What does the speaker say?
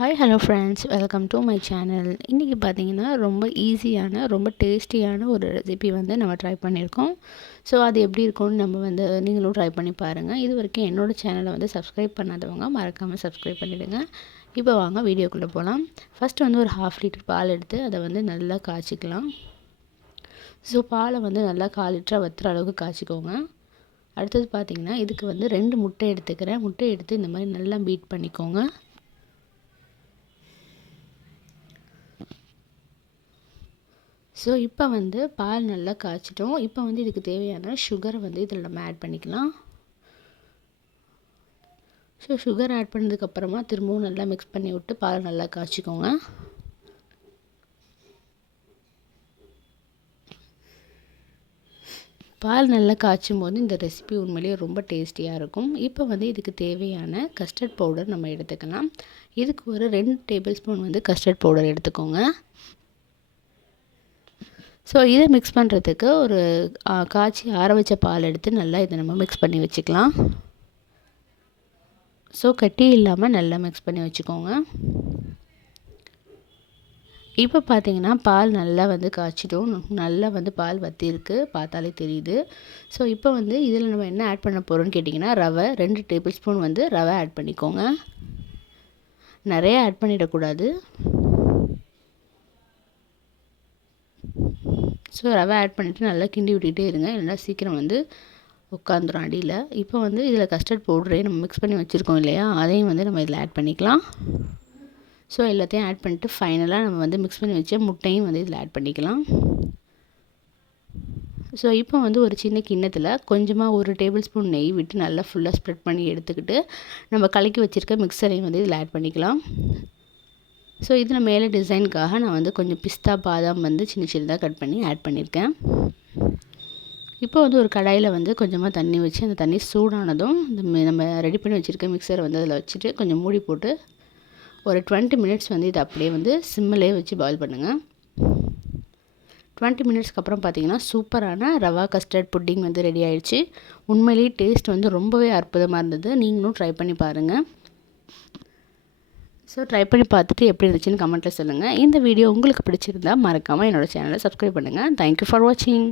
Hi hello friends, welcome to my channel. இன்றைக்கி பார்த்தீங்கன்னா ரொம்ப ஈஸியான ரொம்ப டேஸ்டியான ஒரு ரெசிபி வந்து நம்ம ட்ரை பண்ணியிருக்கோம். ஸோ அது எப்படி இருக்கும்னு நம்ம வந்து நீங்களும் ட்ரை பண்ணி பாருங்கள். இது வரைக்கும் என்னோடய சேனலை வந்து சப்ஸ்கிரைப் பண்ணாதவங்க மறக்காமல் சப்ஸ்கிரைப் பண்ணிவிடுங்க. இப்போ வாங்க வீடியோக்குள்ளே போகலாம். ஃபஸ்ட்டு வந்து ஒரு 1/2 லிட்டர் பால் எடுத்து அதை வந்து நல்லா காய்ச்சிக்கலாம். ஸோ பாலை வந்து நல்லா 1/4 லிட்டராக வற்றுற அளவுக்கு காய்ச்சிக்கோங்க. அடுத்தது பார்த்திங்கன்னா இதுக்கு வந்து 2 முட்டை எடுத்துக்கிறேன். முட்டை எடுத்து இந்த மாதிரி நல்லா பீட் பண்ணிக்கோங்க. ஸோ இப்போ வந்து பால் நல்லா காய்ச்சிட்டோம். இப்போ வந்து இதுக்கு தேவையான சுகரை வந்து இதில் நம்ம ஆட் பண்ணிக்கலாம். ஸோ சுகர் ஆட் பண்ணதுக்கப்புறமா திரும்பவும் நல்லா மிக்ஸ் பண்ணி விட்டு பால் நல்லா காய்ச்சிக்கோங்க. பால் நல்லா காய்ச்சும் போது இந்த ரெசிபி உண்மையிலேயே ரொம்ப டேஸ்டியாக இருக்கும். இப்போ வந்து இதுக்கு தேவையான கஸ்டர்ட் பவுடர் நம்ம எடுத்துக்கலாம். இதுக்கு ஒரு 2 டேபிள் ஸ்பூன் வந்து கஸ்டர்ட் பவுடர் எடுத்துக்கோங்க. ஸோ இதை மிக்ஸ் பண்ணுறதுக்கு ஒரு காய்ச்சி ஆற வச்ச பால் எடுத்து நல்லா இதை நம்ம மிக்ஸ் பண்ணி வச்சுக்கலாம். ஸோ கட்டி இல்லாமல் நல்லா மிக்ஸ் பண்ணி வச்சுக்கோங்க. இப்போ பார்த்தீங்கன்னா பால் நல்லா வந்து காய்ச்சிட்டோம். நல்லா வந்து பால் வற்றிருக்கு, பார்த்தாலே தெரியுது. ஸோ இப்போ வந்து இதில் நம்ம என்ன ஆட் பண்ண போகிறோம்னு கேட்டிங்கன்னா ரவை 2 டேபிள் ஸ்பூன் வந்து ரவை ஆட் பண்ணிக்கோங்க. நிறைய ஆட் பண்ணிடக்கூடாது. ஸோ ரவை ஆட் பண்ணிவிட்டு நல்லா கிண்டி விட்டுக்கிட்டே இருங்க, இல்லைன்னா சீக்கிரம் வந்து உட்காந்துரும் அடியில். இப்போ வந்து இதில் கஸ்டர்ட் பவுடரையும் நம்ம மிக்ஸ் பண்ணி வச்சுருக்கோம் இல்லையா, அதையும் வந்து நம்ம இதில் ஆட் பண்ணிக்கலாம். ஸோ எல்லாத்தையும் ஆட் பண்ணிட்டு ஃபைனலாக நம்ம வந்து மிக்ஸ் பண்ணி வச்ச முட்டையும் வந்து இதில் ஆட் பண்ணிக்கலாம். ஸோ இப்போ வந்து ஒரு சின்ன கிண்ணத்தில் கொஞ்சமாக 1 டேபிள் ஸ்பூன் நெய் விட்டு நல்லா ஃபுல்லாக ஸ்ப்ரெட் பண்ணி எடுத்துக்கிட்டு நம்ம கலக்கி வச்சுருக்க மிக்சரையும் வந்து இதில் ஆட் பண்ணிக்கலாம். ஸோ இதில் மேலே டிசைனுக்காக நான் வந்து கொஞ்சம் பிஸ்தா பாதாம் வந்து சின்ன சின்னதாக கட் பண்ணி ஆட் பண்ணியிருக்கேன். இப்போ வந்து ஒரு கடாயில் வந்து கொஞ்சமாக தண்ணி வச்சு அந்த தண்ணி சூடானதும் நம்ம ரெடி பண்ணி வச்சுருக்க மிக்சரை வந்து அதில் வச்சுட்டு கொஞ்சம் மூடி போட்டு ஒரு 20 மினிட்ஸ் வந்து இதை அப்படியே வந்து சிம்மிலே வச்சு பாயில் பண்ணுங்கள். 20 மினிட்ஸ்க்கு அப்புறம் பார்த்தீங்கன்னா சூப்பரான ரவா கஸ்டர்ட் புட்டிங் வந்து ரெடி ஆயிடுச்சு. உண்மையிலேயே டேஸ்ட் வந்து ரொம்பவே அற்புதமாக இருந்தது. நீங்களும் ட்ரை பண்ணி பாருங்கள். ஸோ ட்ரை பண்ணி பார்த்துட்டு எப்படி இருந்துச்சுன்னு கமெண்ட்டில் சொல்லுங்கள். இந்த வீடியோ உங்களுக்கு பிடிச்சிருந்தா மறக்காமல் என்னோடய சேனலை சப்ஸ்கிரைப் பண்ணுங்கள். தேங்க்யூ ஃபார் வாட்சிங்.